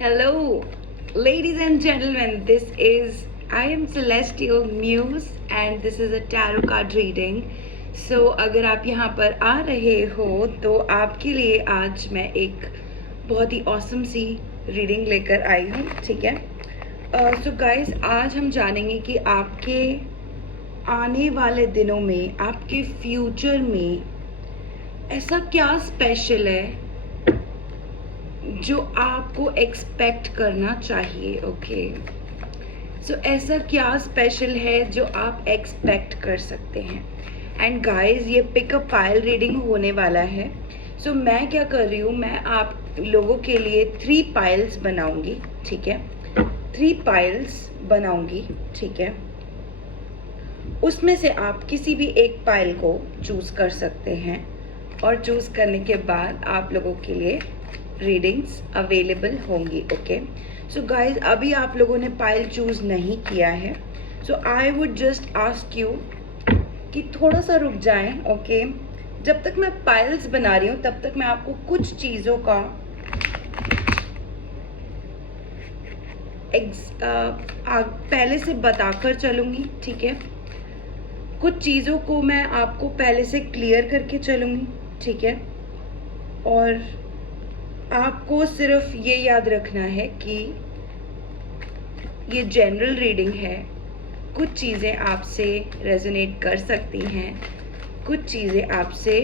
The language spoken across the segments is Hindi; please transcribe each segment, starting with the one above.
Hello, ladies and gentlemen. This is I am Celestial Muse and this is a tarot card reading. So अगर आप यहाँ पर आ रहे हो तो आपके लिए आज मैं एक बहुत ही awesome सी रीडिंग लेकर आई हूँ, ठीक है। So guys, आज हम जानेंगे कि आपके आने वाले दिनों में, आपके फ्यूचर में ऐसा क्या स्पेशल है जो आपको एक्सपेक्ट करना चाहिए। ओके, सो ऐसा क्या स्पेशल है जो आप एक्सपेक्ट कर सकते हैं। एंड गाइस, ये पिकअप पाइल रीडिंग होने वाला है। सो मैं क्या कर रही हूँ, मैं आप लोगों के लिए 3 पाइल्स बनाऊंगी, ठीक है। 3 पाइल्स बनाऊंगी, ठीक है। उसमें से आप किसी भी एक पाइल को चूज कर सकते हैं और चूज करने के बाद आप लोगों के लिए रीडिंग्स अवेलेबल होंगी। ओके, सो गाइज, अभी आप लोगों ने पाइल चूज नहीं किया है, so I would just ask you कि थोड़ा सा रुक जाएं। ओके, जब तक मैं पाइल्स बना रही हूँ तब तक मैं आपको कुछ चीज़ों का पहले से बताकर चलूँगी, ठीक है। कुछ चीज़ों को मैं आपको पहले से क्लियर करके चलूँगी, ठीक है। और आपको सिर्फ ये याद रखना है कि ये जनरल रीडिंग है। कुछ चीज़ें आपसे रेजोनेट कर सकती हैं, कुछ चीज़ें आपसे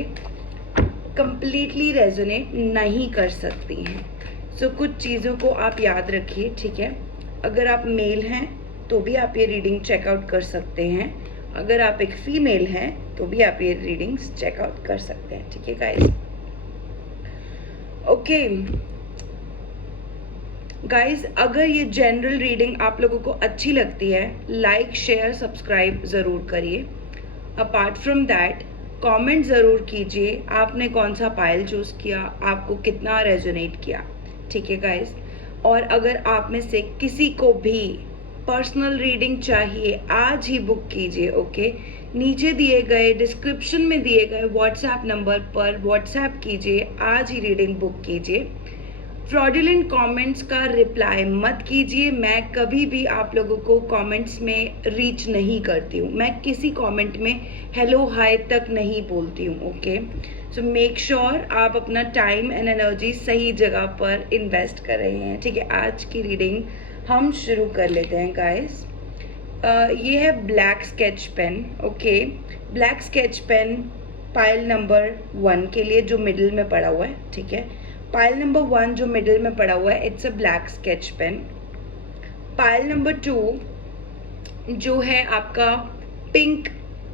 कंप्लीटली रेजोनेट नहीं कर सकती हैं। सो कुछ चीज़ों को आप याद रखिए, ठीक है। अगर आप मेल हैं तो भी आप ये रीडिंग चेकआउट कर सकते हैं, अगर आप एक फीमेल हैं तो भी आप ये रीडिंग्स चेकआउट कर सकते हैं, ठीक है गाइस। ओके गाइज, अगर ये जनरल रीडिंग आप लोगों को अच्छी लगती है, लाइक शेयर सब्सक्राइब ज़रूर करिए। अपार्ट फ्रॉम दैट, कमेंट ज़रूर कीजिए आपने कौन सा पाइल चूज़ किया, आपको कितना रेजोनेट किया, ठीक है गाइज। और अगर आप में से किसी को भी पर्सनल रीडिंग चाहिए, आज ही बुक कीजिए। ओके, नीचे दिए गए डिस्क्रिप्शन में दिए गए व्हाट्सएप नंबर पर व्हाट्सएप कीजिए, आज ही रीडिंग बुक कीजिए। फ्रॉडुलेंट कमेंट्स का रिप्लाई मत कीजिए, मैं कभी भी आप लोगों को कमेंट्स में रीच नहीं करती हूँ, मैं किसी कमेंट में हेलो हाय तक नहीं बोलती हूँ। ओके, सो मेक श्योर आप अपना टाइम एंड एनर्जी सही जगह पर इन्वेस्ट कर रहे हैं, ठीक है। आज की रीडिंग हम शुरू कर लेते हैं गाइस। ये है black sketch pen. Okay, black sketch pen pile number 1 के लिए जो मिडिल में पड़ा हुआ है, ठीक है। पाइल नंबर 1 जो मिडिल में पड़ा हुआ है, it's a black sketch pen. Pile number 2 जो है आपका पिंक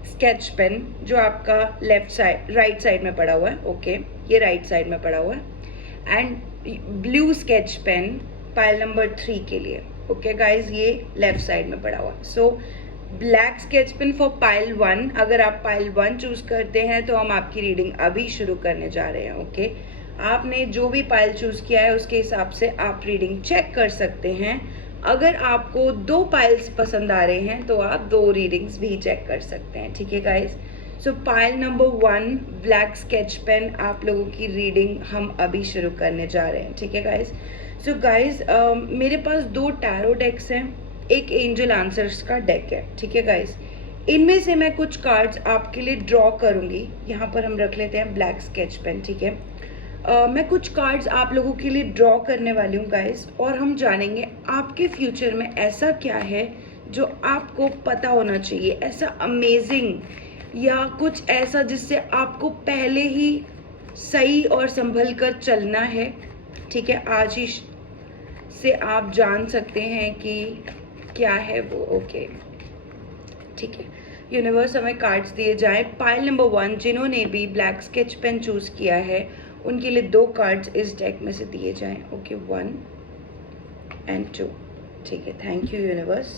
स्केच पेन, जो आपका लेफ्ट साइड राइट साइड में पड़ा हुआ है। ओके, ये राइट साइड में पड़ा हुआ है। And blue sketch pen pile number 3 के लिए। ओके गाइज, ये लेफ्ट साइड में पड़ा हुआ है। So black sketch pen for pile 1। अगर आप पाइल 1 चूज करते हैं तो हम आपकी रीडिंग अभी शुरू करने जा रहे हैं। ओके, आपने जो भी पाइल चूज किया है उसके हिसाब से आप रीडिंग चेक कर सकते हैं। अगर आपको 2 पाइल्स पसंद आ रहे हैं तो आप 2 रीडिंग्स भी चेक कर सकते हैं, ठीक है guys. So pile number 1 black sketch pen, आप लोगों की रीडिंग हम अभी शुरू करने जा रहे हैं, ठीक है गाइज। सो गाइज, मेरे पास 2 टैरो डेक्स हैं, एक एंजल आंसर्स का डेक है, ठीक है गाइज। इनमें से मैं कुछ कार्ड्स आपके लिए ड्रॉ करूंगी। यहाँ पर हम रख लेते हैं ब्लैक स्केच पेन, ठीक है। मैं कुछ कार्ड्स आप लोगों के लिए ड्रॉ करने वाली हूँ गाइस, और हम जानेंगे आपके फ्यूचर में ऐसा क्या है जो आपको पता होना चाहिए, ऐसा अमेजिंग या कुछ ऐसा जिससे आपको पहले ही सही और संभल कर चलना है, ठीक है। आज ही से आप जान सकते हैं कि क्या है वो। ओके, ठीक है। यूनिवर्स हमें कार्ड्स दिए जाए। पाइल नंबर 1 जिन्होंने भी ब्लैक स्केच पेन चूज किया है उनके लिए 2 कार्ड्स इस डेक में से दिए जाएं। ओके, 1 एंड 2, ठीक है। Thank you universe.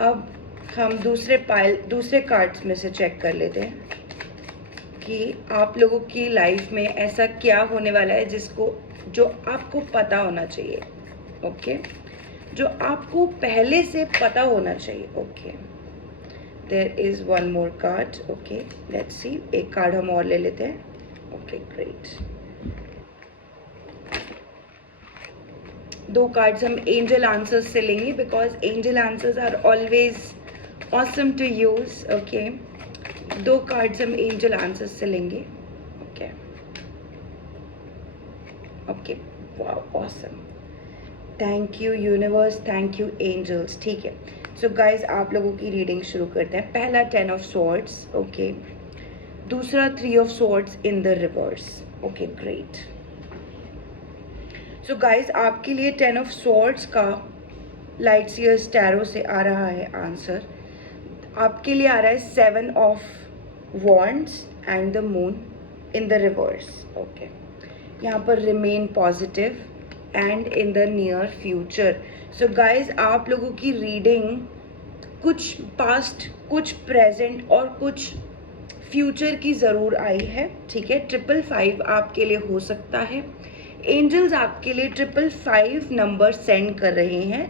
अब हम दूसरे कार्ड्स में से चेक कर लेते हैं कि आप लोगों की लाइफ में ऐसा क्या होने वाला है जो आपको पता होना चाहिए। ओके, जो आपको पहले से पता होना चाहिए। Okay, there is 1 more card. Okay, let's see, एक कार्ड हम और ले लेते हैं। Okay, great. 2 कार्ड्स हम एंजल आंसर्स से लेंगे because angel answers are always awesome to use. Okay, 2 cards हम एंजल आंसर्स से लेंगे. Okay okay, wow, awesome. Thank you universe, thank you angels. ठीक है, सो गाइज आप लोगों की रीडिंग शुरू करते हैं. पहला 10 ऑफ स्वॉर्ड्स. ओके, दूसरा 3 of swords in the reverse. Okay, great. So guys आपके लिए 10 ऑफ स्वॉर्ड्स का लाइट सीयर्स टैरो से आ रहा है आंसर. आपके लिए आ रहा है 7 of wands and the moon in the reverse. Okay, यहाँ पर remain positive and in the near future. So guys आप लोगों की रीडिंग कुछ पास्ट, कुछ प्रेजेंट और कुछ फ्यूचर की ज़रूर आई है. ठीक है, 555 आपके लिए हो सकता है. एंजल्स आपके लिए 555 नंबर सेंड कर रहे हैं.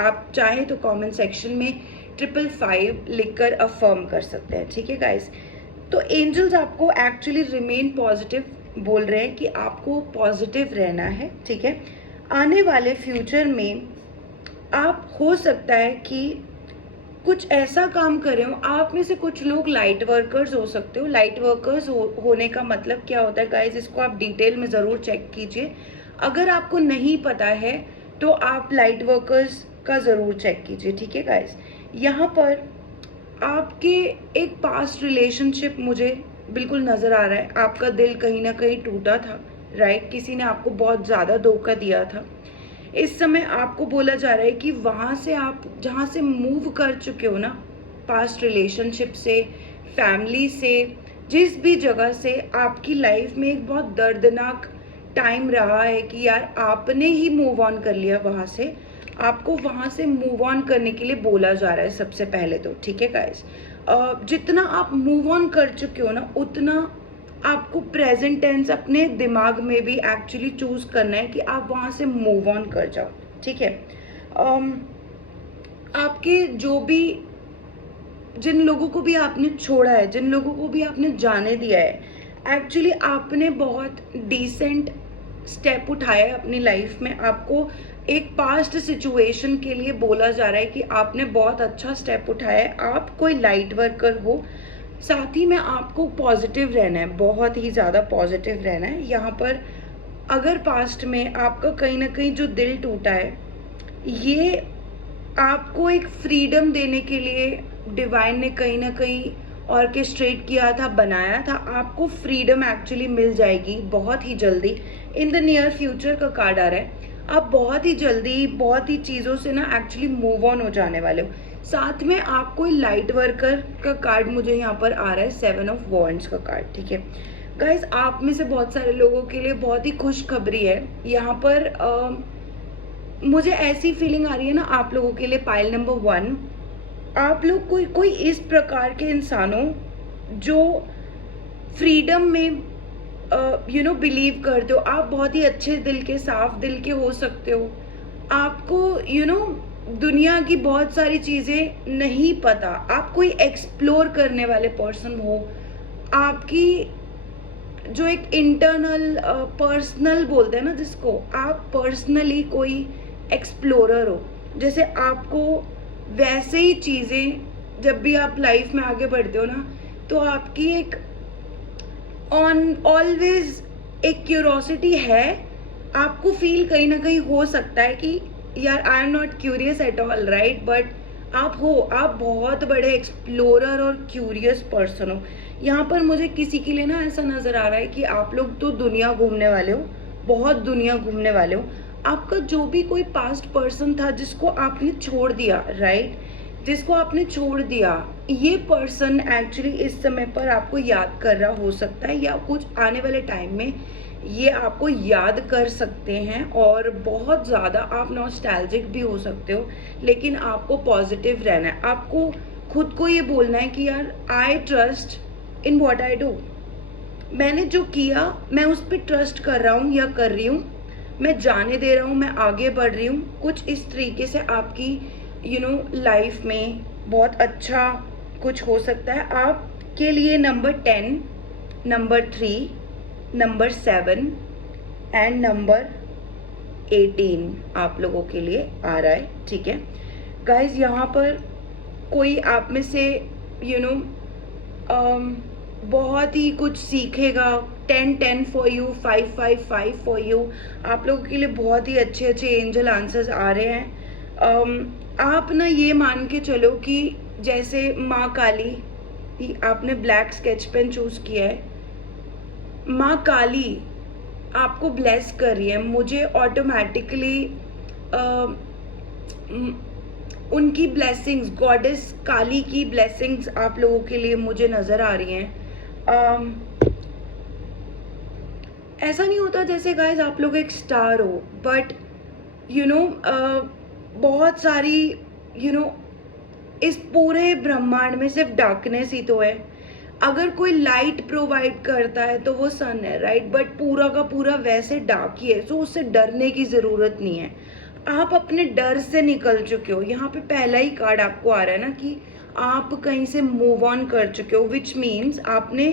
आप चाहें तो कमेंट सेक्शन में 555 लिखकर अफर्म कर सकते हैं. ठीक है गाइस, तो एंजल्स आपको एक्चुअली रिमेन पॉजिटिव बोल रहे हैं कि आपको पॉजिटिव रहना है. ठीक है, आने वाले फ्यूचर में आप हो सकता है कि कुछ ऐसा काम कर रहे हो. आप में से कुछ लोग लाइट वर्कर्स हो सकते हो. लाइट वर्कर्स होने का मतलब क्या होता है गाइज, इसको आप डिटेल में ज़रूर चेक कीजिए. अगर आपको नहीं पता है तो आप लाइट वर्कर्स का ज़रूर चेक कीजिए. ठीक है गाइज, यहाँ पर आपके एक पास्ट रिलेशनशिप मुझे बिल्कुल नज़र आ रहा है. आपका दिल कहीं ना कहीं टूटा था, राइट. किसी ने आपको बहुत ज़्यादा धोखा दिया था. इस समय आपको बोला जा रहा है कि वहाँ से आप जहाँ से मूव कर चुके हो ना, पास्ट रिलेशनशिप से, फैमिली से, जिस भी जगह से, आपकी लाइफ में एक बहुत दर्दनाक टाइम रहा है कि यार आपने ही मूव ऑन कर लिया वहाँ से. आपको वहाँ से मूव ऑन करने के लिए बोला जा रहा है सबसे पहले तो. ठीक है गाइस, जितना आप मूव ऑन कर चुके हो ना, उतना आपको प्रेजेंट टेंस अपने दिमाग में भी एक्चुअली चूज करना है कि आप वहाँ से मूव ऑन कर जाओ. ठीक है, आपके जो भी, जिन लोगों को भी आपने छोड़ा है, जिन लोगों को भी आपने जाने दिया है, एक्चुअली आपने बहुत डिसेंट स्टेप उठाया है अपनी लाइफ में. आपको एक पास्ट सिचुएशन के लिए बोला जा रहा है कि आपने बहुत अच्छा स्टेप उठाया है. आप कोई लाइट वर्कर हो, साथ ही में आपको पॉजिटिव रहना है, बहुत ही ज़्यादा पॉजिटिव रहना है. यहाँ पर अगर पास्ट में आपका कहीं ना कहीं जो दिल टूटा है, ये आपको एक फ्रीडम देने के लिए डिवाइन ने कहीं ना कहीं ऑर्केस्ट्रेट किया था, बनाया था. आपको फ्रीडम एक्चुअली मिल जाएगी बहुत ही जल्दी. इन द नियर फ्यूचर का कार्ड आ रहा है. आप बहुत ही जल्दी बहुत ही चीज़ों से ना एक्चुअली मूव ऑन हो जाने वाले हो. साथ में आप कोई लाइट वर्कर का कार्ड मुझे यहाँ पर आ रहा है, 7 ऑफ वॉन्ड्स का कार्ड. ठीक है गाइज, आप में से बहुत सारे लोगों के लिए बहुत ही खुशखबरी है. यहाँ पर मुझे ऐसी फीलिंग आ रही है ना आप लोगों के लिए. पाइल नंबर 1, आप लोग कोई इस प्रकार के इंसान हो जो फ्रीडम में बिलीव करते हो. आप बहुत ही अच्छे दिल के, साफ दिल के हो सकते हो. आपको दुनिया की बहुत सारी चीज़ें नहीं पता. आप कोई एक्सप्लोर करने वाले पर्सन हो. आपकी जो एक इंटरनल पर्सनल बोलते हैं ना जिसको, आप पर्सनली कोई एक्सप्लोरर हो. जैसे आपको वैसे ही चीज़ें, जब भी आप लाइफ में आगे बढ़ते हो ना, तो आपकी एक ऑलवेज एक क्यूरोसिटी है. आपको फील कहीं ना कहीं हो सकता है कि यार I am not curious at all, right, but आप बहुत बड़े एक्सप्लोरर और क्यूरियस पर्सन हो. यहाँ पर मुझे किसी के लिए ना ऐसा नज़र आ रहा है कि आप लोग तो दुनिया घूमने वाले हो, बहुत दुनिया घूमने वाले हो. आपका जो भी कोई पास्ट पर्सन था जिसको आपने छोड़ दिया, राइट, जिसको आपने छोड़ दिया, ये पर्सन एक्चुअली इस समय पर आपको याद कर रहा हो सकता है, या कुछ आने वाले टाइम में ये आपको याद कर सकते हैं. और बहुत ज़्यादा आप नॉस्टैल्जिक भी हो सकते हो, लेकिन आपको पॉजिटिव रहना है. आपको खुद को ये बोलना है कि यार I trust in what I do. मैंने जो किया मैं उस पर ट्रस्ट कर रहा हूँ या कर रही हूँ. मैं जाने दे रहा हूँ, मैं आगे बढ़ रही हूँ. कुछ इस तरीके से आपकी लाइफ में बहुत अच्छा कुछ हो सकता है. आपके लिए number 10, number 3, number 7 and number 18 आप लोगों के लिए आ रहा है, ठीक है गाइज। यहाँ पर कोई आप में से बहुत ही कुछ सीखेगा। 10-10 फॉर यू, 5-5-5 फॉर यू। आप लोगों के लिए बहुत ही अच्छे अच्छे एंजल आंसर्स आ रहे हैं। आप ना ये मान के चलो कि जैसे माँ काली, आपने ब्लैक स्केच पेन चूज किया है, माँ काली आपको ब्लेस कर रही है। मुझे ऑटोमेटिकली उनकी ब्लेसिंग्स, गॉडेस काली की ब्लेसिंग्स आप लोगों के लिए मुझे नजर आ रही हैं। ऐसा नहीं होता जैसे गाइज आप लोग एक स्टार हो, बट बहुत सारी इस पूरे ब्रह्मांड में सिर्फ डार्कनेस ही तो है। अगर कोई लाइट प्रोवाइड करता है तो वो सन है, राइट, बट पूरा का पूरा वैसे डार्क ही है, सो उससे डरने की ज़रूरत नहीं है। आप अपने डर से निकल चुके हो। यहाँ पे पहला ही कार्ड आपको आ रहा है ना कि आप कहीं से मूव ऑन कर चुके हो, विच मीन्स आपने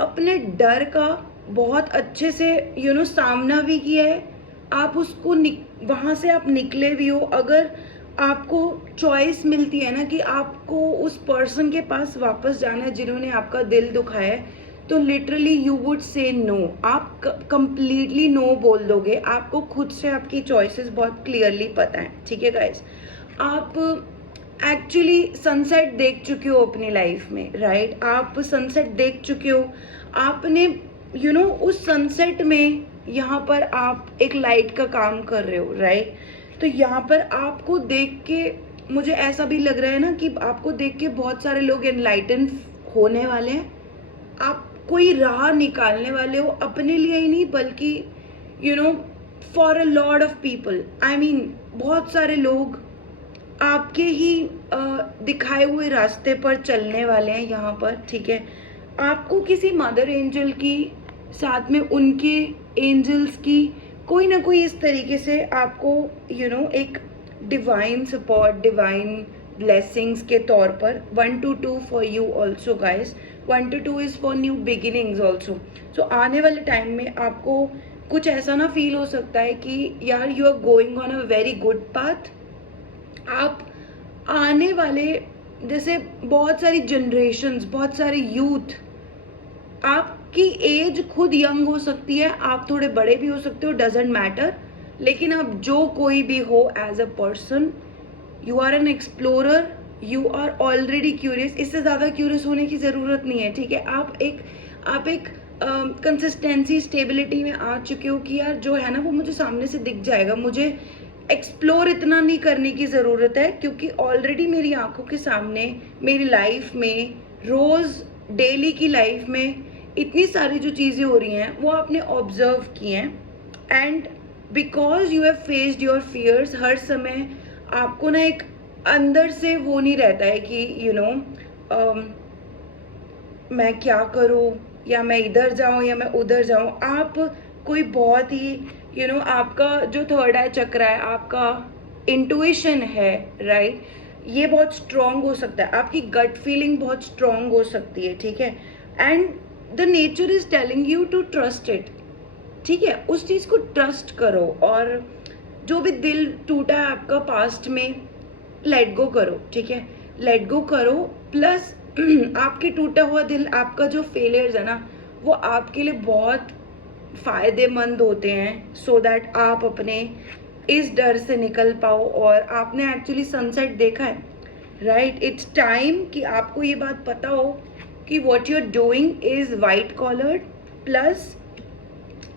अपने डर का बहुत अच्छे से सामना भी किया है। आप उसको वहाँ से आप निकले भी हो। अगर आपको चॉइस मिलती है ना कि आपको उस पर्सन के पास वापस जाना है जिन्होंने आपका दिल दुखाया है, तो literally you would say no. आप कंप्लीटली नो बोल दोगे। आपको खुद से आपकी चॉइसेस बहुत क्लियरली पता है, ठीक है गाइस। आप एक्चुअली सनसेट देख चुके हो अपनी लाइफ में, राइट। आप सनसेट देख चुके हो। आपने उस सनसेट में यहाँ पर आप एक लाइट का काम कर रहे हो, राइट। तो यहाँ पर आपको देख के मुझे ऐसा भी लग रहा है ना कि आपको देख के बहुत सारे लोग एनलाइटन होने वाले हैं। आप कोई राह निकालने वाले हो, अपने लिए ही नहीं बल्कि for a lot of people. I mean बहुत सारे लोग आपके ही दिखाए हुए रास्ते पर चलने वाले हैं यहाँ पर, ठीक है। आपको किसी मदर एंजल की, साथ में उनके एंजल्स की कोई ना कोई इस तरीके से आपको एक डिवाइन सपोर्ट, डिवाइन ब्लेसिंग्स के तौर पर 1 to 2 for you also guys. 1 to 2 is for new beginnings also. So आने वाले टाइम में आपको कुछ ऐसा ना फील हो सकता है कि यार you are going on a very good path. आप आने वाले जैसे बहुत सारी जनरेशन्स, बहुत सारे यूथ, आपकी एज खुद यंग हो सकती है, आप थोड़े बड़े भी हो सकते हो, डजेंट मैटर। लेकिन आप जो कोई भी हो as a person, you are an explorer, you are already curious. इससे ज़्यादा क्यूरियस होने की ज़रूरत नहीं है, ठीक है। आप एक कंसिस्टेंसी, स्टेबिलिटी में आ चुके हो कि यार जो है ना वो मुझे सामने से दिख जाएगा। मुझे एक्सप्लोर इतना नहीं करने की ज़रूरत है, क्योंकि ऑलरेडी मेरी आंखों के सामने मेरी लाइफ में, रोज़ डेली की लाइफ में इतनी सारी जो चीज़ें हो रही हैं वो आपने ऑब्जर्व की हैं। And because you have faced your fears, हर समय आपको ना एक अंदर से वो नहीं रहता है कि मैं क्या करूँ, या मैं इधर जाऊँ या मैं उधर जाऊँ। आप कोई बहुत ही आपका जो थर्ड आई चक्र है, आपका इंट्यूशन है, राइट, ये बहुत स्ट्रॉन्ग हो सकता है। आपकी गट फीलिंग बहुत स्ट्रॉन्ग हो सकती है, ठीक है। And the nature is telling you to trust it, ठीक है। उस चीज़ को ट्रस्ट करो, और जो भी दिल टूटा है आपका पास्ट में, लेट गो करो, ठीक है। लेट गो करो। प्लस आपके टूटा हुआ दिल, आपका जो फेलियर्स है ना, वो आपके लिए बहुत फ़ायदेमंद होते हैं, सो दैट आप अपने इस डर से निकल पाओ। और आपने एक्चुअली सनसेट देखा है, राइट। इट्स टाइम कि आपको ये बात पता हो कि what you are doing is white collared, plus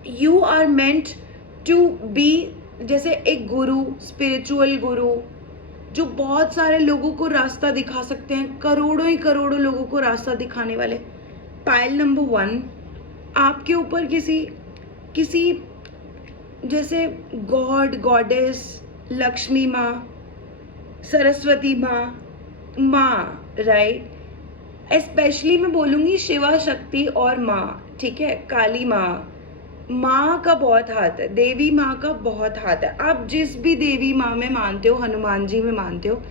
you are meant to be जैसे एक गुरु, स्पिरिचुअल गुरु, जो बहुत सारे लोगों को रास्ता दिखा सकते हैं, करोड़ों ही करोड़ों लोगों को रास्ता दिखाने वाले। पाइल नंबर 1, आपके ऊपर किसी जैसे गॉड, गॉडेस, लक्ष्मी माँ, सरस्वती माँ, राइट। स्पेशली मैं बोलूँगी शिवा शक्ति और माँ, ठीक है। काली माँ का बहुत हाथ है, देवी माँ का बहुत हाथ है। आप जिस भी देवी माँ में मानते हो, हनुमान जी में मानते हो,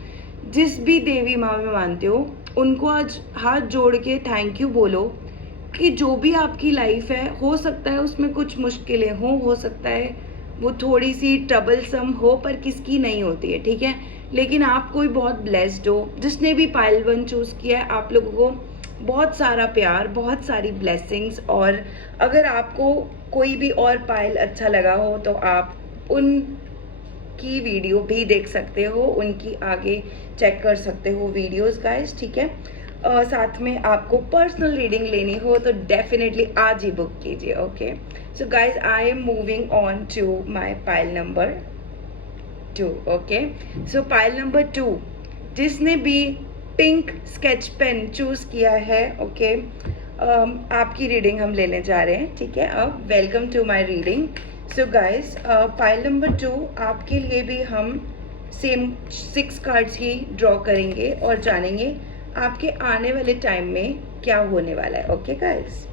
जिस भी देवी माँ में मानते हो, उनको आज हाथ जोड़ के थैंक यू बोलो कि जो भी आपकी लाइफ है, हो सकता है उसमें कुछ मुश्किलें हो सकता है वो थोड़ी सी ट्रबलसम हो, पर किसकी नहीं होती है, ठीक है। लेकिन आप कोई बहुत ब्लेस्ड हो, जिसने भी पायल 1 चूज़ किया है, आप लोगों को बहुत सारा प्यार, बहुत सारी ब्लेसिंग्स। और अगर आपको कोई भी और पायल अच्छा लगा हो तो आप उनकी वीडियो भी देख सकते हो, उनकी आगे चेक कर सकते हो वीडियोस गाइस, ठीक है। साथ में आपको पर्सनल रीडिंग लेनी हो तो डेफिनेटली आज ही बुक कीजिए, okay. So guys, I am moving on to my pile number 2, okay. So pile number 2, जिसने भी पिंक स्केच पेन चूज किया है, ओके, आपकी रीडिंग हम लेने जा रहे हैं, ठीक है। अब welcome to my reading. So guys, pile number 2 आपके लिए भी हम सेम 6 कार्ड्स ही ड्रॉ करेंगे और जानेंगे आपके आने वाले टाइम में क्या होने वाला है, ओके गाइस।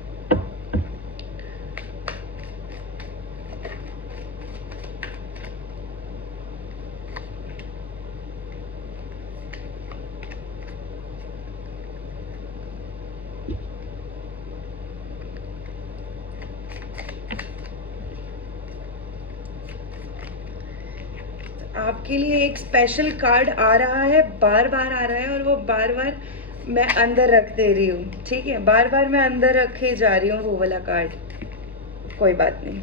आपके लिए एक स्पेशल कार्ड आ रहा है, बार बार आ रहा है, और वो बार बार मैं अंदर रख दे रही हूँ, ठीक है। बार बार मैं अंदर रखे जा रही हूँ वो वाला कार्ड, कोई बात नहीं।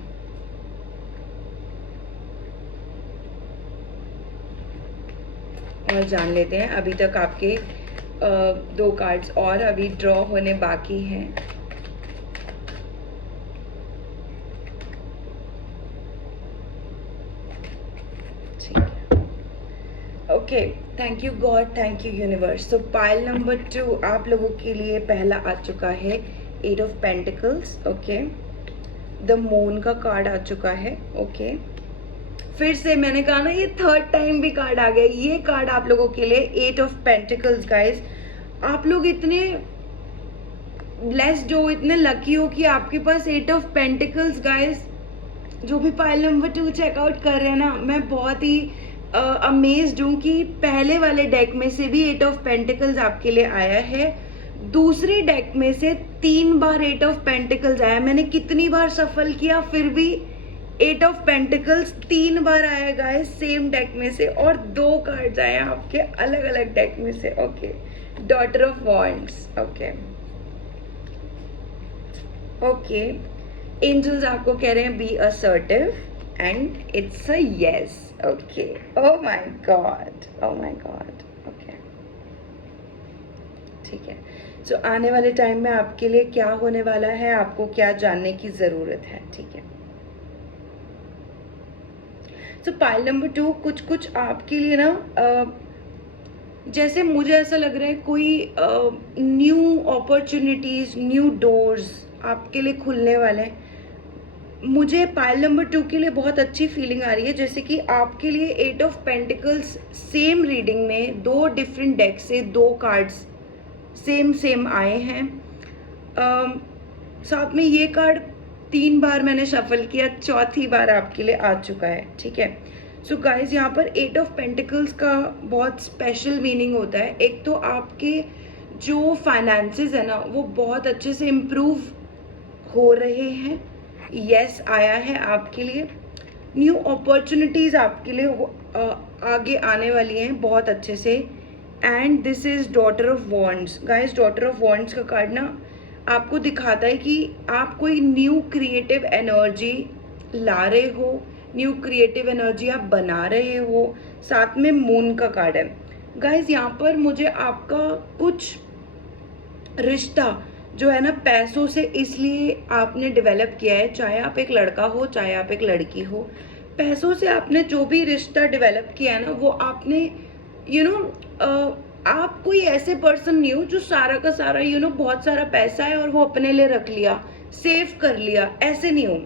और जान लेते हैं, अभी तक आपके 2 कार्ड्स और अभी ड्रॉ होने बाकी हैं। Okay, thank you God, thank you universe. So pile number 2 आप लोगों के लिए पहला आ चुका है 8 of pentacles, okay. The moon का कार्ड आ चुका है, ओके। फिर से मैंने कहा ना, ये 3rd टाइम भी कार्ड आ गया। ये कार्ड आप लोगों के लिए 8 ऑफ पेंटिकल्स गाइस। आप लोग इतने ब्लेस्ड हो, इतने लकी हो कि आपके पास 8 ऑफ पेंटिकल्स गाइस। जो भी पाइल नंबर 2 चेकआउट कर रहे हैं ना, मैं बहुत ही अमेज्ड हूँ कि पहले वाले डेक में से भी 8 ऑफ पेंटिकल्स आपके लिए आया है। दूसरे डेक में से 3 बार 8 ऑफ पेंटिकल्स आया। मैंने कितनी बार सफल किया, फिर भी 8 ऑफ पेंटिकल्स 3 बार आया गाइस सेम डेक में से, और 2 कार्ड्स आए आपके अलग अलग डेक में से, okay. Daughter of wands, okay okay. Angels आपको कह रहे हैं be assertive, and it's a yes, okay. Oh my god, oh my god, okay, ठीक है। सो आने वाले टाइम में आपके लिए क्या होने वाला है, आपको क्या जानने की जरूरत है, ठीक है। सो पाइल नंबर 2 कुछ कुछ आपके लिए ना, जैसे मुझे ऐसा लग रहा है कोई न्यू अपॉर्चुनिटीज, न्यू डोर्स आपके लिए खुलने वाले हैं। मुझे पाइल नंबर 2 के लिए बहुत अच्छी फीलिंग आ रही है, जैसे कि आपके लिए 8 ऑफ पेंटिकल्स सेम रीडिंग में 2 डिफरेंट डेक से 2 कार्ड्स सेम आए हैं। साथ में ये कार्ड 3 बार मैंने शफल किया, 4थी बार आपके लिए आ चुका है, ठीक है। सो गाइज, यहाँ पर 8 ऑफ पेंटिकल्स का बहुत स्पेशल मीनिंग होता है। एक तो आपके जो फाइनेंसेस है ना, वो बहुत अच्छे से इम्प्रूव हो रहे हैं, यस आया है आपके लिए। न्यू अपॉर्चुनिटीज़ आपके लिए आगे आने वाली हैं बहुत अच्छे से। And this is daughter of wands guys. Daughter of wands का कार्ड ना आपको दिखाता है कि आप कोई न्यू क्रिएटिव एनर्जी ला रहे हो, न्यू क्रिएटिव एनर्जी आप बना रहे हो। साथ में मून का कार्ड है गाइस। यहाँ पर मुझे आपका कुछ रिश्ता जो है ना पैसों से इसलिए आपने डेवलप किया है, चाहे आप एक लड़का हो चाहे आप एक लड़की हो, पैसों से आपने जो भी रिश्ता डेवलप किया है ना, वो आपने आप कोई ऐसे पर्सन नहीं हो जो सारा का सारा बहुत सारा पैसा है और वो अपने लिए रख लिया, सेव कर लिया, ऐसे नहीं हो।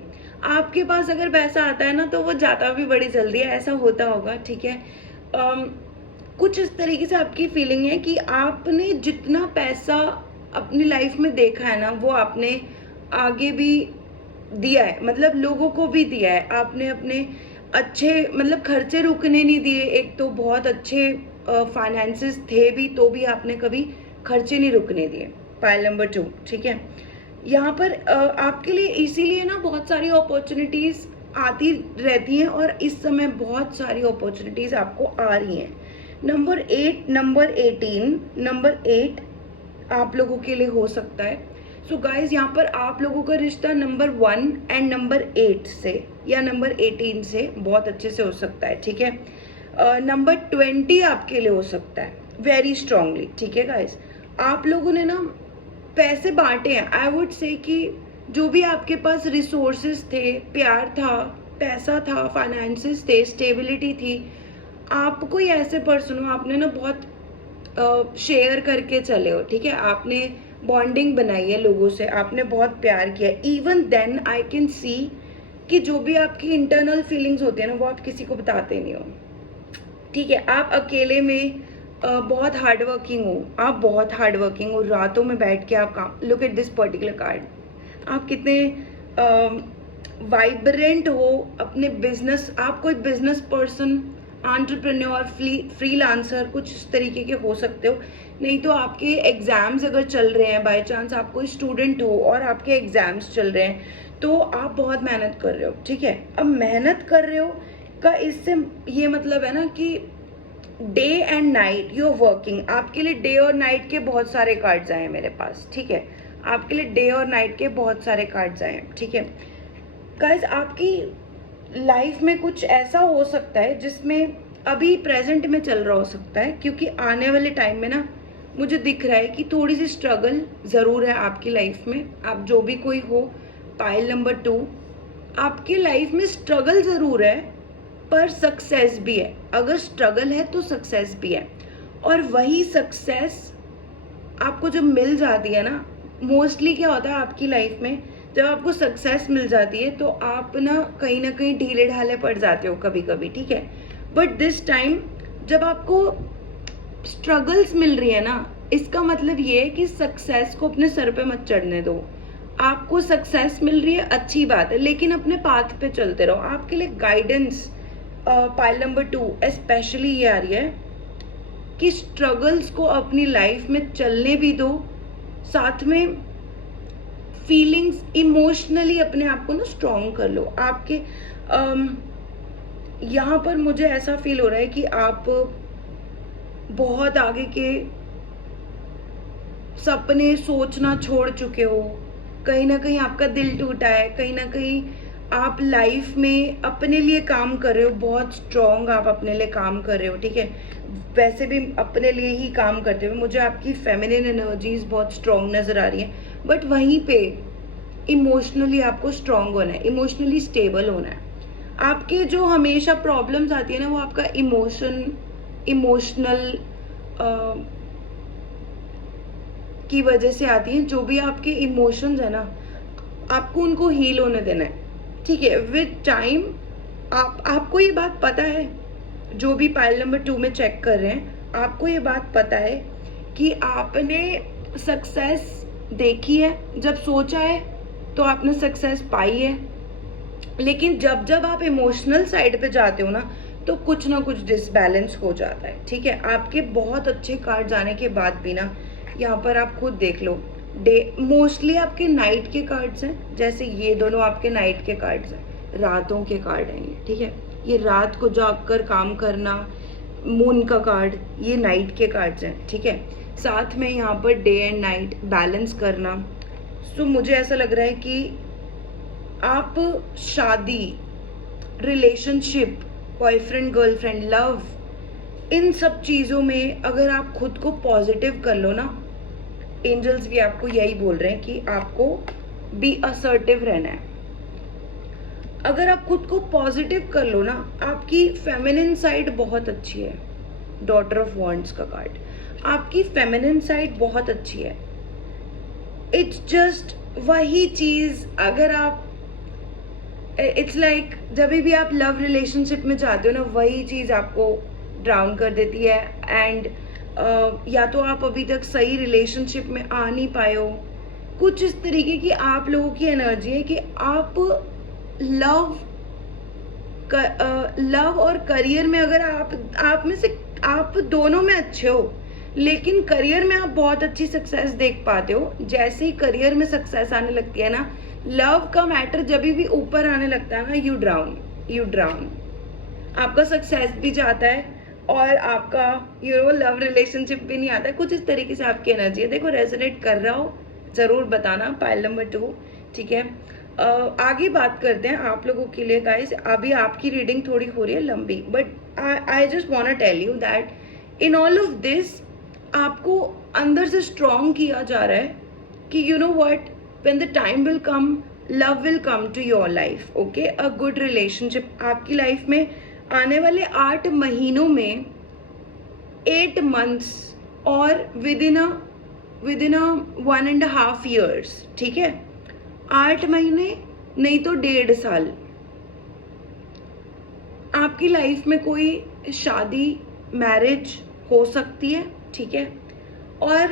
आपके पास अगर पैसा आता है ना तो वो जाता भी बड़ी जल्दी है, ऐसा होता होगा, ठीक है। कुछ इस तरीके से आपकी फीलिंग है कि आपने जितना पैसा अपनी लाइफ में देखा है ना, वो आपने आगे भी दिया है, मतलब लोगों को भी दिया है आपने। अपने अच्छे मतलब खर्चे रुकने नहीं दिए। एक तो बहुत अच्छे फाइनेंसेस थे भी, तो भी आपने कभी खर्चे नहीं रुकने दिए। पाइल नंबर 2, ठीक है। यहाँ पर आपके लिए इसीलिए ना बहुत सारी अपॉर्चुनिटीज आती रहती हैं और इस समय बहुत सारी अपॉर्चुनिटीज़ आपको आ रही हैं। नंबर 8, नंबर 18, नंबर 8 आप लोगों के लिए हो सकता है। सो गाइज यहाँ पर आप लोगों का रिश्ता नंबर 1 एंड नंबर 8 से या नंबर 18 से बहुत अच्छे से हो सकता है, ठीक है। नंबर 20 आपके लिए हो सकता है वेरी स्ट्रांगली, ठीक है गाइज। आप लोगों ने ना पैसे बांटे हैं, आई वुड से कि जो भी आपके पास रिसोर्सेज थे, प्यार था, पैसा था, फाइनेंसेस थे, स्टेबिलिटी थी, आप कोई ऐसे पर्सन हो, आपने ना बहुत शेयर करके चले हो, ठीक है। आपने बॉन्डिंग बनाई है लोगों से, आपने बहुत प्यार किया। Even then I can see कि जो भी आपकी इंटरनल फीलिंग्स होती है ना, वो आप किसी को बताते नहीं हो, ठीक है। आप अकेले में बहुत हार्ड वर्किंग हो, आप बहुत हार्ड वर्किंग हो, रातों में बैठ के आप काम, look at this particular card, आप कितने वाइब्रेंट हो अपने बिजनेस, आप कोई बिजनेस पर्सन, एंटरप्रेन्योर, फ्रीलांसर कुछ इस तरीके के हो सकते हो। नहीं तो आपके एग्जाम्स अगर चल रहे हैं, बाय चांस आप कोई स्टूडेंट हो और आपके एग्जाम्स चल रहे हैं, तो आप बहुत मेहनत कर रहे हो, ठीक है। अब मेहनत कर रहे हो का इससे ये मतलब है ना कि day and night you are working. आपके लिए डे और नाइट के बहुत सारे कार्ड्स आए हैं मेरे पास, ठीक है। आपके लिए डे और नाइट के बहुत सारे कार्ड्स आए हैं, ठीक है। गाइस आपकी लाइफ में कुछ ऐसा हो सकता है जिसमें अभी प्रेजेंट में चल रहा हो सकता है, क्योंकि आने वाले टाइम में ना मुझे दिख रहा है कि थोड़ी सी स्ट्रगल ज़रूर है आपकी लाइफ में। आप जो भी कोई हो, पाइल नंबर 2, आपकी लाइफ में स्ट्रगल ज़रूर है पर सक्सेस भी है। अगर स्ट्रगल है तो सक्सेस भी है, और वही सक्सेस आपको जब मिल जाती है ना, मोस्टली क्या होता है आपकी लाइफ में, जब आपको सक्सेस मिल जाती है तो आप ना कहीं ढीले ढाले पड़ जाते हो कभी कभी, ठीक है। बट दिस टाइम जब आपको स्ट्रगल्स मिल रही है ना, इसका मतलब ये है कि सक्सेस को अपने सर पे मत चढ़ने दो। आपको सक्सेस मिल रही है, अच्छी बात है, लेकिन अपने पाथ पे चलते रहो। आपके लिए गाइडेंस पाइल नंबर 2 स्पेशली ये आ रही है कि स्ट्रगल्स को अपनी लाइफ में चलने भी दो, साथ में फीलिंग्स इमोशनली अपने आप को ना स्ट्रॉन्ग कर लो। आपके यहाँ पर मुझे ऐसा फील हो रहा है कि आप बहुत आगे के सपने सोचना छोड़ चुके हो, कहीं ना कहीं आपका दिल टूटा है, कहीं ना कहीं आप लाइफ में अपने लिए काम कर रहे हो, बहुत स्ट्रॉन्ग आप अपने लिए काम कर रहे हो, ठीक है। वैसे भी अपने लिए ही काम करते हुए मुझे आपकी फेमिनिन एनर्जीज बहुत स्ट्रॉन्ग नज़र आ रही हैं, बट वहीं पे इमोशनली आपको स्ट्रॉन्ग होना है, इमोशनली स्टेबल होना है। आपके जो हमेशा प्रॉब्लम्स आती है ना, वो आपका इमोशनल की वजह से आती हैं। जो भी आपके इमोशंस है ना, आपको उनको हील होने देना है, ठीक है। विद टाइम आपको ये बात पता है, जो भी पाइल नंबर 2 में चेक कर रहे हैं, आपको ये बात पता है कि आपने सक्सेस देखी है, जब सोचा है तो आपने सक्सेस पाई है। लेकिन जब जब आप इमोशनल साइड पे जाते हो ना, तो कुछ ना कुछ डिसबैलेंस हो जाता है, ठीक है। आपके बहुत अच्छे कार्ड्स आने के बाद भी ना, यहाँ पर आप खुद देख लो, डे मोस्टली आपके नाइट के कार्ड्स हैं, जैसे ये दोनों आपके नाइट के कार्ड्स हैं, रातों के कार्ड हैं ये, ठीक है। ये रात को जागकर काम करना, मून का कार्ड, ये नाइट के कार्ड्स हैं, ठीक है। साथ में यहाँ per day and night balance करना। सो मुझे ऐसा लग रहा है कि आप शादी, रिलेशनशिप, बॉयफ्रेंड गर्लफ्रेंड, लव, इन सब चीज़ों में अगर आप खुद को पॉजिटिव कर लो ना, एंजल्स भी आपको यही बोल रहे हैं कि आपको बी असर्टिव रहना है। अगर आप खुद को पॉजिटिव कर लो ना, आपकी फेमिनिन साइड बहुत अच्छी है, डॉटर ऑफ वॉन्ड्स का कार्ड, आपकी फेमिनिन साइड बहुत अच्छी है। इट्स जस्ट वही चीज़, अगर आप इट्स लाइक जब भी आप लव रिलेशनशिप में जाते हो ना, वही चीज़ आपको ड्राउन कर देती है। एंड या तो आप अभी तक सही रिलेशनशिप में आ नहीं पाए हो, कुछ इस तरीके की आप लोगों की एनर्जी है कि आप लव और करियर में, अगर आप में से आप दोनों में अच्छे हो, लेकिन करियर में आप बहुत अच्छी सक्सेस देख पाते हो। जैसे ही करियर में सक्सेस आने लगती है ना, लव का मैटर जब भी ऊपर आने लगता है ना, यू ड्राउन। आपका सक्सेस भी जाता है और आपका लव रिलेशनशिप भी नहीं आता है। कुछ इस तरीके से आपकी एनर्जी है। देखो रेजोनेट कर रहा हो ज़रूर बताना। पाइल नंबर 2, ठीक है। आगे बात करते हैं आप लोगों के लिए गाइस। अभी आपकी रीडिंग थोड़ी हो रही है लंबी, but I just want to tell you that in all of this आपको अंदर से स्ट्रॉन्ग किया जा रहा है कि you know what, when the time will come, love will come to your life, okay. A good relationship आपकी लाइफ में आने वाले 8 महीनों में, 8 months और विद इन अ 1.5 years, ठीक है। 8 महीने नहीं तो 1.5 साल आपकी लाइफ में कोई शादी, मैरिज हो सकती है, ठीक है। और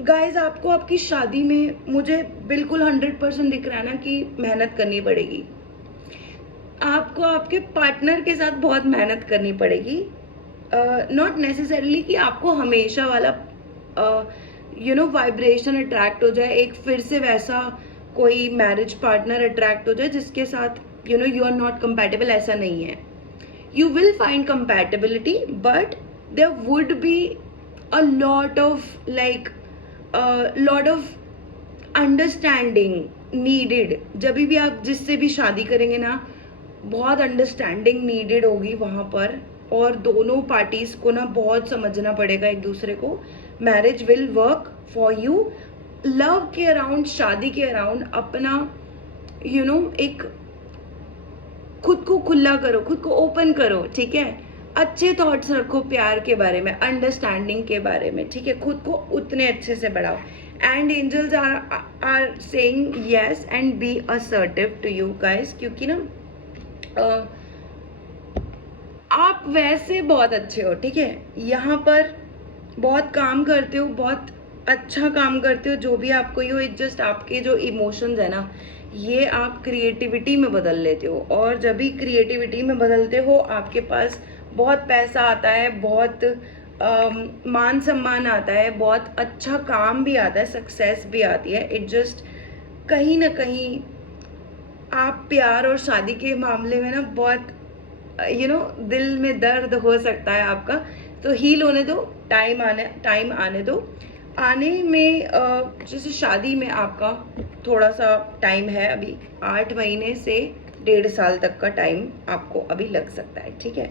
गाइज आपको आपकी शादी में मुझे बिल्कुल 100% दिख रहा है ना कि मेहनत करनी पड़ेगी। आपको आपके पार्टनर के साथ बहुत मेहनत करनी पड़ेगी। नॉट नेसेसरीली कि आपको हमेशा वाला वाइब्रेशन अट्रैक्ट हो जाए, एक फिर से वैसा कोई मैरिज पार्टनर अट्रैक्ट हो जाए जिसके साथ यू आर नॉट कंपैटिबल, ऐसा नहीं है। You will find compatibility, but there would be a lot of understanding needed. जब भी आप जिससे भी शादी करेंगे ना, बहुत अंडरस्टैंडिंग नीडेड होगी वहाँ पर, और दोनों पार्टीज को ना बहुत समझना पड़ेगा एक दूसरे को। Marriage will work for you. Love के अराउंड, शादी के अराउंड अपना एक खुद को खुला करो, खुद को ओपन करो, ठीक है। अच्छे थॉट्स रखो प्यार के बारे में, अंडरस्टैंडिंग के बारे में, ठीक है। खुद को उतने अच्छे से बढ़ाओ। And angels are saying yes and be assertive to you guys, क्योंकि ना आप वैसे बहुत अच्छे हो, ठीक है। यहाँ पर बहुत काम करते हो, बहुत अच्छा काम करते हो, जो भी आपको ये हो, जस्ट आपके जो इमोशंस है ना, ये आप क्रिएटिविटी में बदल लेते हो। और जब भी क्रिएटिविटी में बदलते हो, आपके पास बहुत पैसा आता है, बहुत मान सम्मान आता है, बहुत अच्छा काम भी आता है, सक्सेस भी आती है। इट जस्ट कहीं ना कहीं आप प्यार और शादी के मामले में ना बहुत दिल में दर्द हो सकता है आपका, तो हील होने दो, टाइम आने दो। आने में जैसे शादी में आपका थोड़ा सा टाइम है अभी, 8 महीने से 1.5 साल तक का टाइम आपको अभी लग सकता है, ठीक है।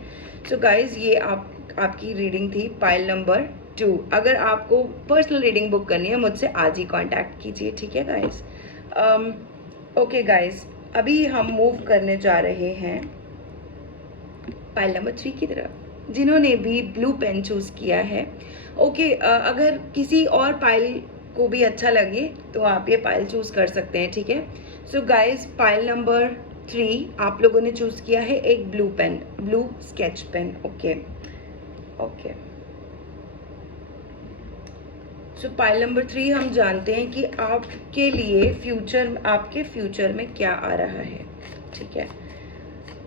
सो गाइज ये आपकी रीडिंग थी पाइल नंबर 2। अगर आपको पर्सनल रीडिंग बुक करनी है मुझसे आज ही कांटेक्ट कीजिए, ठीक है गाइज। ओके गाइज, अभी हम मूव करने जा रहे हैं पाइल नंबर 3 की तरफ, जिन्होंने भी ब्लू पेन चूज किया है। ओके, अगर किसी और पाइल को भी अच्छा लगे तो आप ये पाइल चूज कर सकते हैं, ठीक है। सो गाइज पाइल नंबर 3 आप लोगों ने चूज किया है एक blue pen, blue sketch pen, okay okay. So pile number 3 हम जानते हैं कि आपके लिए आपके फ्यूचर में क्या आ रहा है, ठीक है।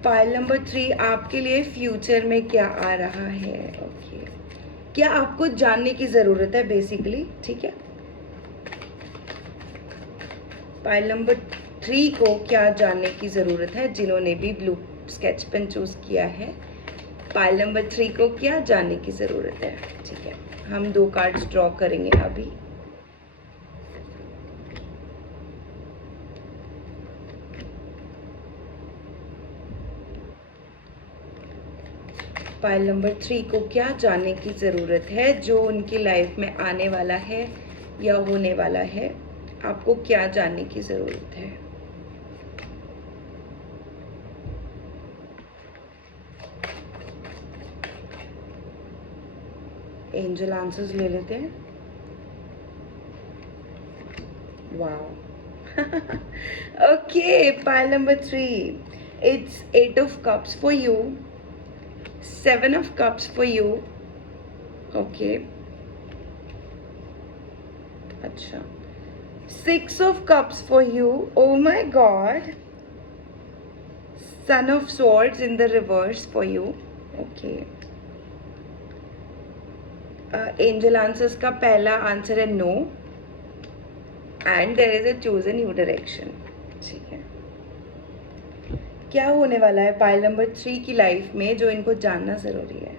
पाइल नंबर 3 आपके लिए फ्यूचर में क्या आ रहा है, ओके। क्या आपको जानने की जरूरत है बेसिकली, ठीक है। पाइल नंबर 3 को क्या जानने की जरूरत है, जिन्होंने भी ब्लू स्केच पेन चूज किया है, पाइल नंबर 3 को क्या जानने की जरूरत है, ठीक है। हम 2 कार्ड्स ड्रॉ करेंगे अभी। पाइल नंबर 3 को क्या जानने की ज़रूरत है, जो उनकी लाइफ में आने वाला है या होने वाला है, आपको क्या जानने की ज़रूरत है। एंजल आंसर्स ले लेते हैं। Wow okay, pile number 3, it's 8 of cups for you, 7 of cups for you, okay, अच्छा, 6 of cups for you, oh my god, Son of swords in the reverse for you, okay। Angel answers का पहला आंसर है no, and there is a choose a new direction, ठीक है, क्या होने वाला है पाइल नंबर 3 की लाइफ में जो इनको जानना ज़रूरी है?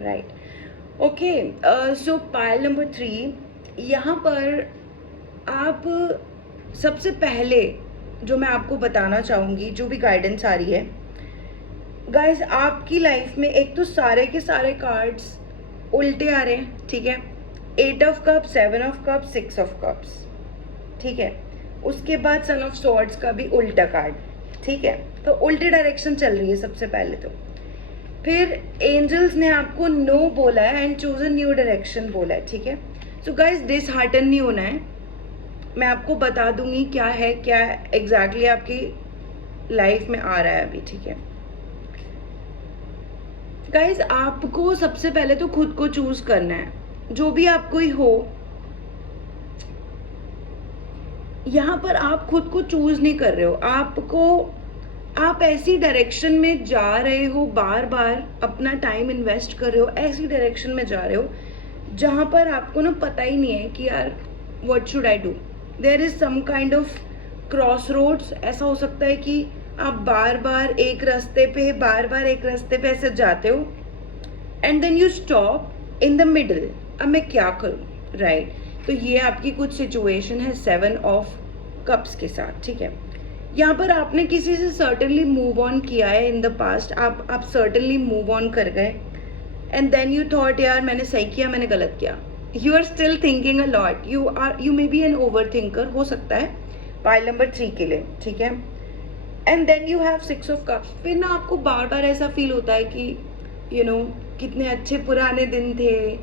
Right, okay. So pile number 3, यहाँ पर आप सबसे पहले जो मैं आपको बताना चाहूँगी, जो भी गाइडेंस आ रही है गाइस, आपकी लाइफ में एक तो सारे के सारे कार्ड्स उल्टे आ रहे हैं, ठीक है। 8 of cups, 7 of cups, 6 of cups, ठीक है। उसके बाद सन ऑफ सॉर्ड्स का भी उल्टा कार्ड, ठीक है। तो उल्टी डायरेक्शन चल रही है सबसे पहले तो। फिर एंजल्स ने आपको नो बोला है and choose a new direction बोला है, ठीक है। सो गाइस, डिसहार्टन नहीं होना है, मैं आपको बता दूंगी क्या है, क्या एग्जैक्टली आपकी लाइफ में आ रहा है अभी, ठीक है। गाइस, आपको सबसे पहले तो खुद को चूज करना है, जो भी आप कोई हो, यहाँ पर आप खुद को चूज नहीं कर रहे हो, आप ऐसी डायरेक्शन में जा रहे हो, बार बार अपना टाइम इन्वेस्ट कर रहे हो, ऐसी डायरेक्शन में जा रहे हो जहाँ पर आपको ना पता ही नहीं है कि यार what should I do. There is some kind of cross roads, ऐसा हो सकता है कि आप बार बार एक रास्ते पे ऐसे जाते हो and then you stop in the middle, अब मैं क्या करूँ, राइट। तो ये आपकी कुछ सिचुएशन है 7 ऑफ कप्स के साथ, ठीक है। यहाँ पर आपने किसी से सर्टेनली मूव ऑन किया है इन द पास्ट, आप सर्टेनली मूव ऑन कर गए एंड देन यू थॉट यार मैंने सही किया, मैंने गलत किया। You are still thinking a lot, you may be an over thinker, हो सकता है पाइल नंबर 3 के लिए, ठीक है। And then you have 6 of cups. फिर ना आपको बार बार ऐसा फील होता है कि यू नो कितने अच्छे पुराने दिन थे,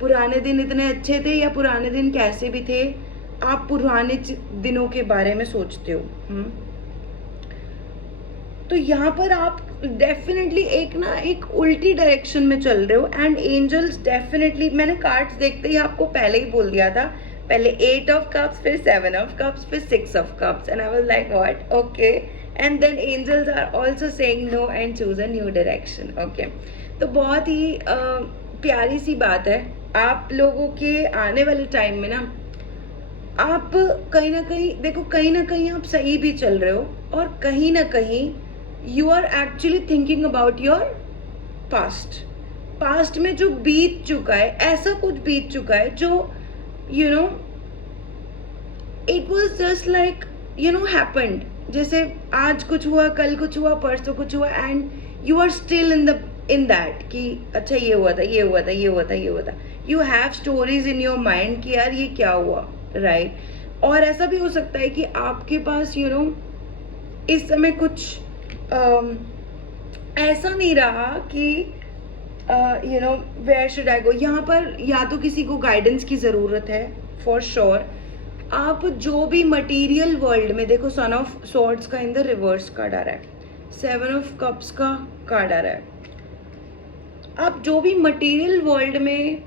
पुराने दिन इतने अच्छे थे, या पुराने दिन कैसे भी थे, आप पुराने दिनों के बारे में सोचते हो। तो यहाँ पर आप डेफिनेटली एक उल्टी डायरेक्शन में चल रहे हो एंड एंजल्स डेफिनेटली, मैंने कार्ड्स देखते ही आपको पहले ही बोल दिया था, पहले 8 ऑफ कप्स, फिर 7 ऑफ कप्स, फिर 6 of cups, and I was like what, okay. And then angels are also saying no and choose a new direction, okay. तो बहुत ही प्यारी सी बात है, आप लोगों के आने वाले टाइम में ना आप कहीं ना कहीं देखो, कहीं ना कहीं आप सही भी चल रहे हो और कहीं ना कहीं you are actually thinking about your past में जो बीत चुका है, ऐसा कुछ बीत चुका है जो you know it was just like happened, जैसे आज कुछ हुआ, कल कुछ हुआ, परसों कुछ हुआ, and you are still in that कि अच्छा ये हुआ था। You have stories in your mind कि यार ये क्या हुआ, राइट। और ऐसा भी हो सकता है कि आपके पास इस समय कुछ ऐसा नहीं रहा कि वेयर शुड आई गो। यहाँ पर या तो किसी को गाइडेंस की ज़रूरत है फॉर श्योर। आप जो भी मटेरियल वर्ल्ड में देखो, सन ऑफ सॉर्ड्स का इन द रिवर्स कार्ड आ रहा है, 7 ऑफ कप्स का कार्ड आ रहा है। आप जो भी मटेरियल वर्ल्ड में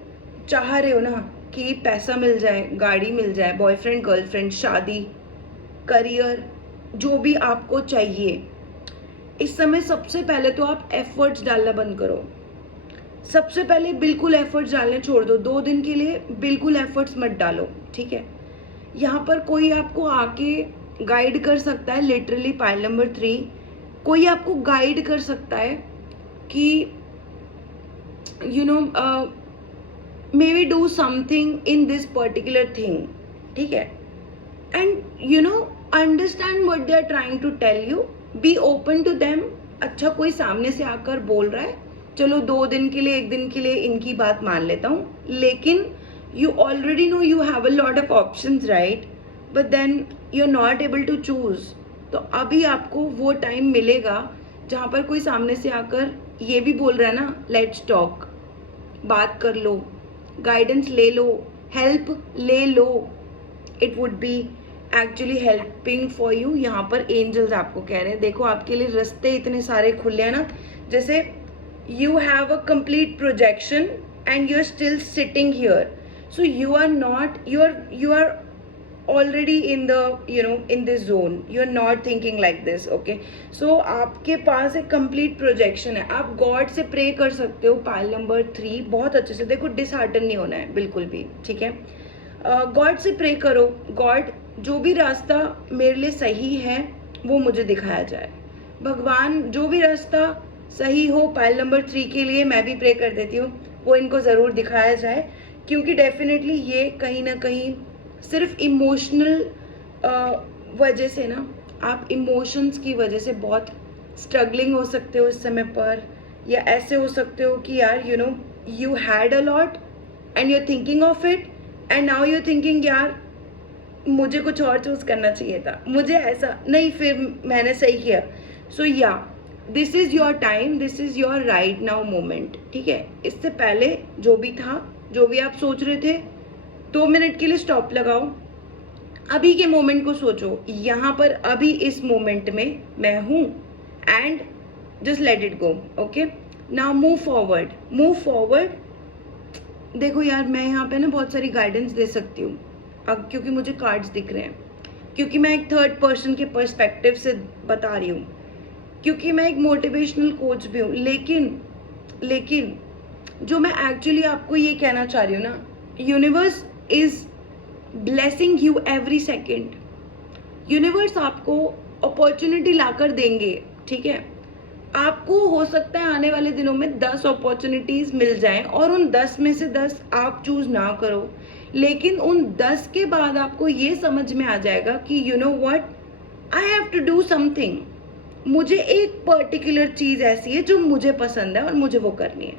चाह रहे हो ना कि पैसा मिल जाए, गाड़ी मिल जाए, बॉयफ्रेंड गर्लफ्रेंड, शादी, करियर, जो भी आपको चाहिए, इस समय सबसे पहले तो आप एफर्ट्स डालना बंद करो। सबसे पहले बिल्कुल एफर्ट्स डालने छोड़ दो, 2 दिन के लिए बिल्कुल एफर्ट्स मत डालो, ठीक है। यहाँ पर कोई आपको आके गाइड कर सकता है, लिटरली पाइल नंबर 3 कोई आपको गाइड कर सकता है कि may we do something in this particular thing, ठीक है। And understand what they are trying to tell you, be open to them. अच्छा, कोई सामने से आकर बोल रहा है, चलो 2 दिन के लिए, 1 दिन के लिए इनकी बात मान लेता हूँ, लेकिन you already know you have a lot of options, right? But then you're not able to choose. तो अभी आपको वो टाइम मिलेगा जहाँ पर कोई सामने से आकर ये भी बोल रहा है ना, लेट्स टॉक, बात कर लो, गाइडेंस ले लो, हेल्प ले लो, it would be actually helping for you. यहाँ पर एंजल्स आपको कह रहे हैं, देखो आपके लिए रास्ते इतने सारे खुले हैं ना, जैसे you have a complete projection and you are still sitting here, so you are already in the in this zone, you are not thinking like this, okay? So आपके पास एक complete projection है, आप God से pray कर सकते हो। पाइल नंबर 3 बहुत अच्छे से देखो, डिसहार्टन नहीं होना है बिल्कुल भी, ठीक है। गॉड से प्रे करो, गॉड जो भी रास्ता मेरे लिए सही है वो मुझे दिखाया जाए। भगवान जो भी रास्ता सही हो पाइल नंबर 3 के लिए, मैं भी प्रे कर देती हूँ वो इनको ज़रूर दिखाया जाए, क्योंकि डेफिनेटली ये कहीं ना कहीं सिर्फ इमोशनल वजह से ना, आप इमोशंस की वजह से बहुत स्ट्रगलिंग हो सकते हो इस समय पर, या ऐसे हो सकते हो कि यार you know you had a lot and you are thinking of it and now you are thinking यार मुझे कुछ और चूज करना चाहिए था, मुझे ऐसा नहीं, फिर मैंने सही किया। सो या this is your time, this is your right now moment, ठीक है। इससे पहले जो भी था, जो भी आप सोच रहे थे, 2 मिनट के लिए स्टॉप लगाओ, अभी के मोमेंट को सोचो, यहाँ पर अभी इस मोमेंट में मैं हूँ, and just let it go. Okay, now move forward, move forward. देखो यार, मैं यहाँ पे ना बहुत सारी गाइडेंस दे सकती हूँ अब, क्योंकि मुझे कार्ड्स दिख रहे हैं, क्योंकि मैं एक थर्ड पर्सन के पर्सपेक्टिव से बता रही हूँ, क्योंकि मैं एक मोटिवेशनल कोच भी हूँ, लेकिन जो मैं एक्चुअली आपको ये कहना चाह रही हूँ ना, universe is blessing you every second. Universe आपको अपॉर्चुनिटी लाकर देंगे, ठीक है। आपको हो सकता है आने वाले दिनों में 10 अपॉर्चुनिटीज मिल जाएं और उन 10 में से 10 आप चूज ना करो, लेकिन उन 10 के बाद आपको ये समझ में आ जाएगा कि you know what, I have to do something. मुझे एक पर्टिकुलर चीज ऐसी है जो मुझे पसंद है और मुझे वो करनी है,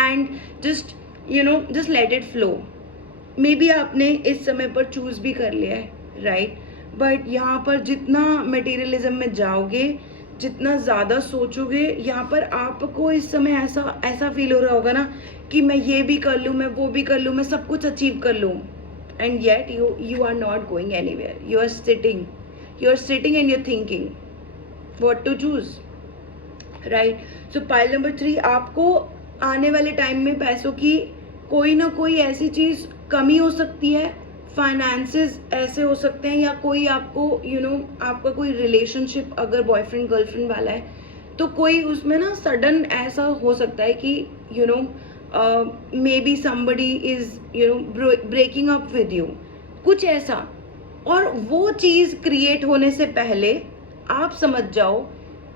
and just you know just let it flow. May be आपने इस समय पर चूज भी कर लिया है, राइट, बट यहाँ पर जितना मटेरियलिज्म में जाओगे, जितना ज़्यादा सोचोगे, यहाँ पर आपको इस समय ऐसा फील हो रहा होगा ना कि मैं ये भी कर लूँ, मैं वो भी कर लूँ, मैं सब कुछ अचीव कर लूँ, and yet you are not going anywhere, you are sitting and you're thinking what to choose, right. So pile number 3, आपको आने वाले टाइम में पैसों की कोई ना कोई ऐसी चीज़ कमी हो सकती है, फाइनेंसेस ऐसे हो सकते हैं, या कोई आपको यू नो आपका कोई रिलेशनशिप अगर बॉयफ्रेंड गर्लफ्रेंड वाला है तो कोई उसमें ना सडन ऐसा हो सकता है कि you know maybe somebody is you know breaking up with you, कुछ ऐसा। और वो चीज़ क्रिएट होने से पहले आप समझ जाओ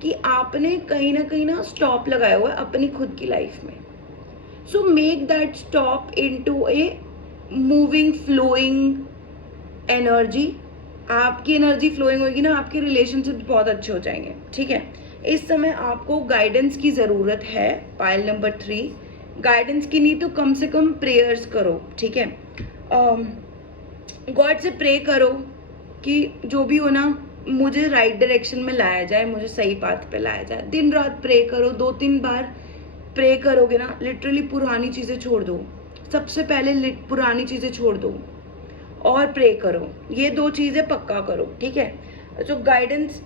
कि आपने कहीं ना स्टॉप लगाया हुआ है अपनी खुद की लाइफ में। So make that stop into a moving flowing energy. आपकी एनर्जी फ्लोइंग होगी ना, आपके रिलेशनशिप बहुत अच्छे हो जाएंगे, ठीक है। इस समय आपको गाइडेंस की ज़रूरत है, पाइल नंबर 3। गाइडेंस की नहीं तो कम से कम प्रेयर्स करो, ठीक है। गॉड से प्रे करो कि जो भी हो ना, मुझे राइट डायरेक्शन में लाया जाए, मुझे सही पाथ पे लाया जाए। दिन रात प्रे करो, 2-3 बार प्रे करोगे ना, लिटरली पुरानी चीज़ें छोड़ दो, सबसे पहले पुरानी चीज़ें छोड़ दो और प्रे करो, ये 2 चीज़ें पक्का करो, ठीक है। तो गाइडेंस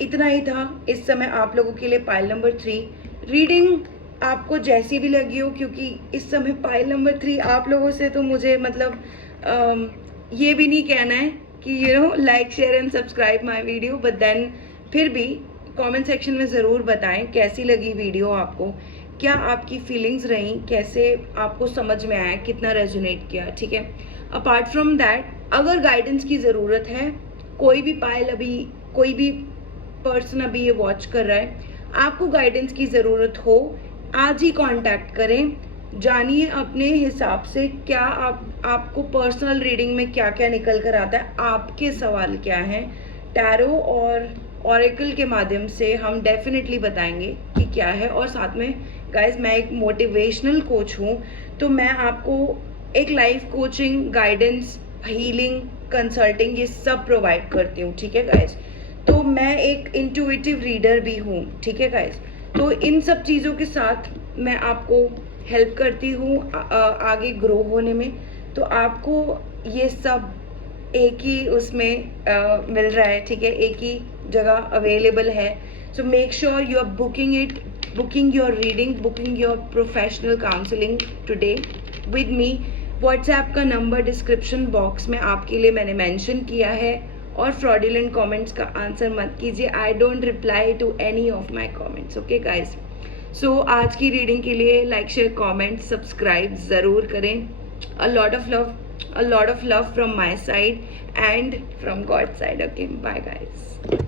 इतना ही था इस समय आप लोगों के लिए, पाइल नंबर 3। रीडिंग आपको जैसी भी लगी हो, क्योंकि इस समय पाइल नंबर 3 आप लोगों से तो मुझे मतलब ये भी नहीं कहना है कि you know like share and subscribe my video, but then फिर भी कमेंट सेक्शन में ज़रूर बताएं कैसी लगी वीडियो आपको, क्या आपकी फीलिंग्स रही, कैसे आपको समझ में आया, कितना रेजोनेट किया, ठीक है। अपार्ट फ्रॉम दैट, अगर गाइडेंस की ज़रूरत है, कोई भी पाइल अभी, कोई भी पर्सन अभी ये वॉच कर रहा है, आपको गाइडेंस की ज़रूरत हो, आज ही कांटेक्ट करें, जानिए अपने हिसाब से क्या आपको पर्सनल रीडिंग में क्या क्या निकल कर आता है, आपके सवाल क्या हैं। टैरो और ऑरेकल के माध्यम से हम डेफिनेटली बताएंगे कि क्या है। और साथ में गाइज, मैं एक मोटिवेशनल कोच हूँ, तो मैं आपको एक life coaching, guidance, healing, consulting ये सब प्रोवाइड करती हूँ, ठीक है गाइज। तो मैं एक इंट्यूटिव रीडर भी हूँ, ठीक है गाइज। तो इन सब चीज़ों के साथ मैं आपको हेल्प करती हूँ आगे ग्रो होने में। तो आपको ये सब एक ही उसमें मिल रहा है, ठीक है, एक ही जगह अवेलेबल है। So make sure you are booking your reading, booking your professional counselling today with me. WhatsApp का नंबर डिस्क्रिप्शन बॉक्स में आपके लिए मैंने मेंशन किया है। और फ्रॉडुलेंट कमेंट्स का आंसर मत कीजिए, I don't reply to any of my comments, okay guys. So आज की रीडिंग के लिए लाइक शेयर कमेंट सब्सक्राइब ज़रूर करें। अ lot of love a lot of love from my side and from God's side. Okay, bye guys.